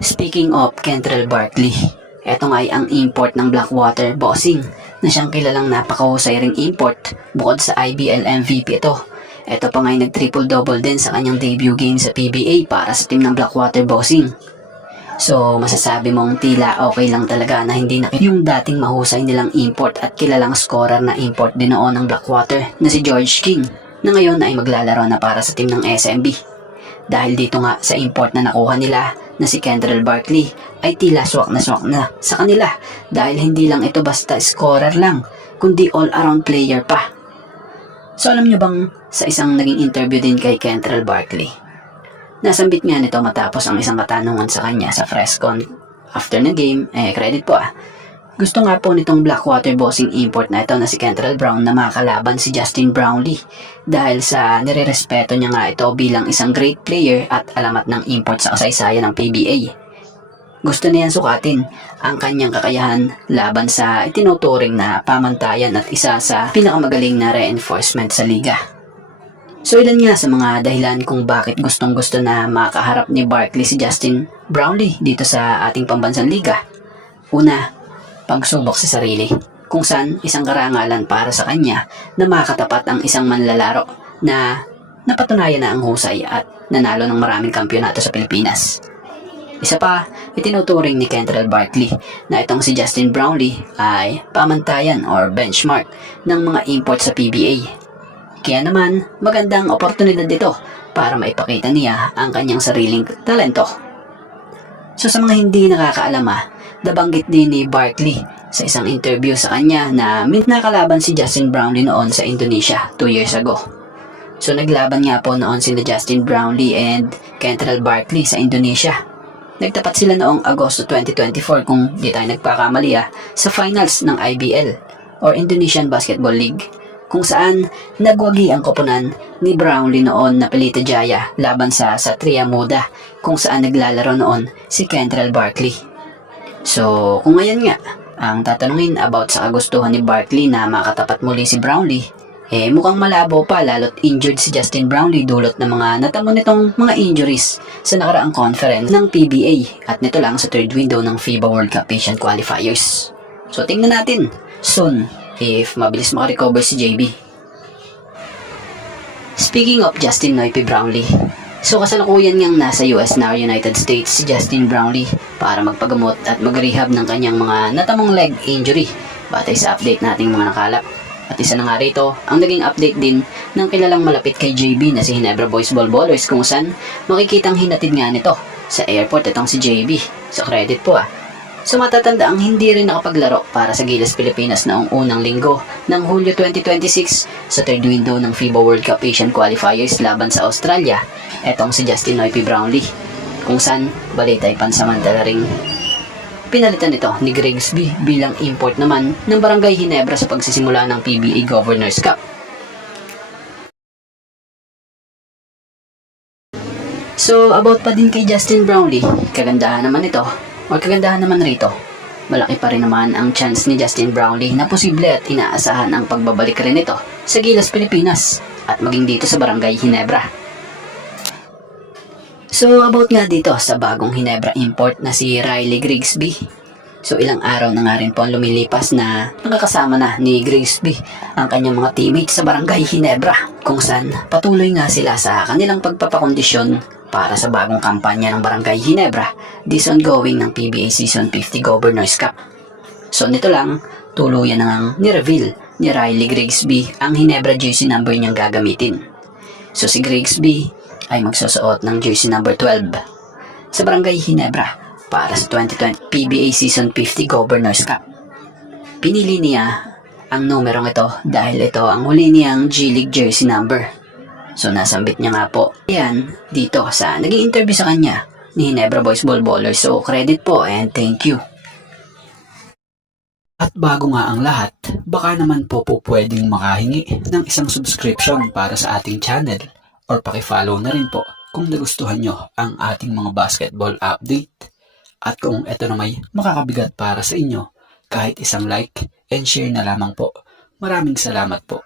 Speaking of Kentrell Barkley, ito nga ay ang import ng Blackwater Bossing na siyang kilalang napakahusay ring import bukod sa IBL MVP ito. Ito pa nga ay nag-triple-double din sa kanyang debut game sa PBA para sa team ng Blackwater Bossing. So masasabi mong tila okay lang talaga na hindi na yung dating mahusay nilang import at kilalang scorer na import din noon ng Blackwater na si George King na ngayon ay maglalaro na para sa team ng SMB. Dahil dito nga sa import na nakuha nila na si Kentrell Barkley ay tila swak na sa kanila dahil hindi lang ito basta scorer lang kundi all-around player pa. So alam nyo bang sa isang naging interview din kay Kentrell Barkley, nasambit nga nito matapos ang isang katanungan sa kanya sa press con after na game, credit po gusto nga po nitong Blackwater Bossing import na ito na si Kentrell Brown na makalaban si Justin Brownlee dahil sa nirerespeto niya nga ito bilang isang great player at alamat ng import sa kasaysayan ng PBA. Gusto niyan sukatin ang kanyang kakayahan laban sa itinuturing na pamantayan at isa sa pinakamagaling na reinforcement sa liga. So ilan nga sa mga dahilan kung bakit gustong gusto na makaharap ni Barkley si Justin Brownlee dito sa ating pambansang liga. Una, pagsubok sa sarili, kung saan isang karangalan para sa kanya na makatapat ang isang manlalaro na napatunayan na ang husay at nanalo ng maraming kampyonato sa Pilipinas. Isa pa, itinuturing ni Kentrell Barkley na itong si Justin Brownlee ay pamantayan or benchmark ng mga import sa PBA. Kaya naman, magandang oportunidad dito para maipakita niya ang kanyang sariling talento. So sa mga hindi nakakaalam nabanggit din ni Barkley sa isang interview sa kanya na nakalaban si Justin Brownlee noon sa Indonesia 2 years ago. So naglaban nga po noon sina Justin Brownlee and Kentrell Barkley sa Indonesia. Nagtapat sila noong Agosto 2024 kung di tayo nagpakamali sa finals ng IBL or Indonesian Basketball League, kung saan nagwagi ang koponan ni Brownlee noon na Pelita Jaya laban sa Satria Muda, kung saan naglalaro noon si Kentrell Barkley. So kung ngayon nga ang tatanungin about sa kagustuhan ni Barkley na makatapat muli si Brownlee, mukhang malabo pa lalo't injured si Justin Brownlee dulot ng mga natamo nitong mga injuries sa nakaraang conference ng PBA at nito lang sa third window ng FIBA World Cup Asian Qualifiers. So tingnan natin soon if mabilis makarecover si JB. Speaking of Justin Noype Brownlee, so kasalukuyan niyang nasa US na United States si Justin Brownlee para magpagamot at mag-rehab ng kanyang mga natamong leg injury batay sa update nating mga nakalap. At isa na nga rito ang naging update din ng kilalang malapit kay JB na si Ginebra Boys Ball Ballers, kung saan makikitang hinatid nga nito sa airport itong si JB. So credit po So matatanda ang hindi rin nakapaglaro para sa Gilas Pilipinas noong unang linggo ng Hulyo 2026 sa third window ng FIBA World Cup Asian Qualifiers laban sa Australia, etong si Justin Noype Brownlee, kung saan balitay pansamantala ring pinalitan ito ni Grigsby bilang import naman ng Barangay Ginebra sa pagsisimula ng PBA Governors Cup. So about pa din kay Justin Brownlee, kagandahan naman rito, malaki pa rin naman ang chance ni Justin Brownlee na posible at inaasahan ang pagbabalik rin nito sa Gilas Pilipinas at maging dito sa Barangay Ginebra. So about nga dito sa bagong Ginebra import na si Riley Grigsby. So ilang araw na nga rin po ang lumilipas na nakakasama na ni Grigsby ang kanyang mga teammates sa Barangay Ginebra, kung saan patuloy nga sila sa kanilang pagpapakondisyon para sa bagong kampanya ng Barangay Ginebra this ongoing ng PBA Season 50 Governors Cup. So nito lang, tuluyan na ngang ni-reveal ni Riley Grigsby ang Ginebra jersey number niyang gagamitin. So si Grigsby ay magsusuot ng jersey number 12 sa Barangay Ginebra para sa 2020 PBA Season 50 Governors Cup. Pinili niya ang numerong ito dahil ito ang huli niyang G-League jersey number. So nasambit niya nga po yan dito sa naging interview sa kanya ni Ginebra Boys Ball Ballers. So credit po and thank you. At bago nga ang lahat, baka naman po pwedeng makahingi ng isang subscription para sa ating channel or paki-follow na rin po kung nagustuhan nyo ang ating mga basketball update. At kung ito na may makakabigat para sa inyo, kahit isang like and share na lamang po. Maraming salamat po.